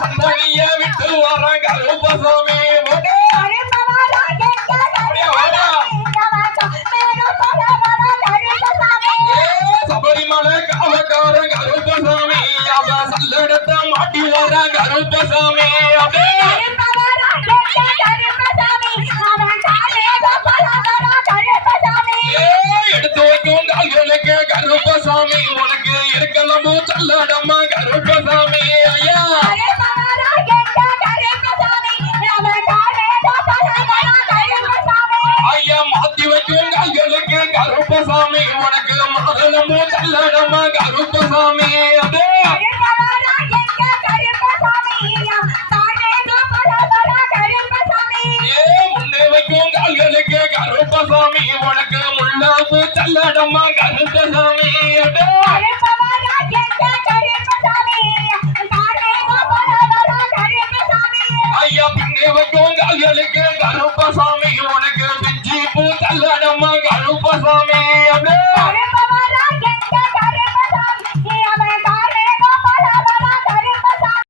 சந்தனிய விட்டு வர கருப்பசாமி சபரிமலை காவக்காரன் கருப்பசாமி அவன் சல்லடத்தை மாட்டி வர கருப்பசாமி எடுத்து வைக்கும் கால்களுக்கு கருப்பசாமி உனக்கு இருக்கலமோ சல்லடமா கருப்பசாமி ஐயா ஐயா மாத்தி வைக்கும் கால்களுக்கு கருப்பசாமி உனக்கு மகளமோ சல்லடமா கருப்பசாமி அதே முன்னே வைக்கும் கால்களுக்கு கருப்பசாமி உனக்கு முள்ளாப்பு சல்லடமா கருப்பசாமி அதே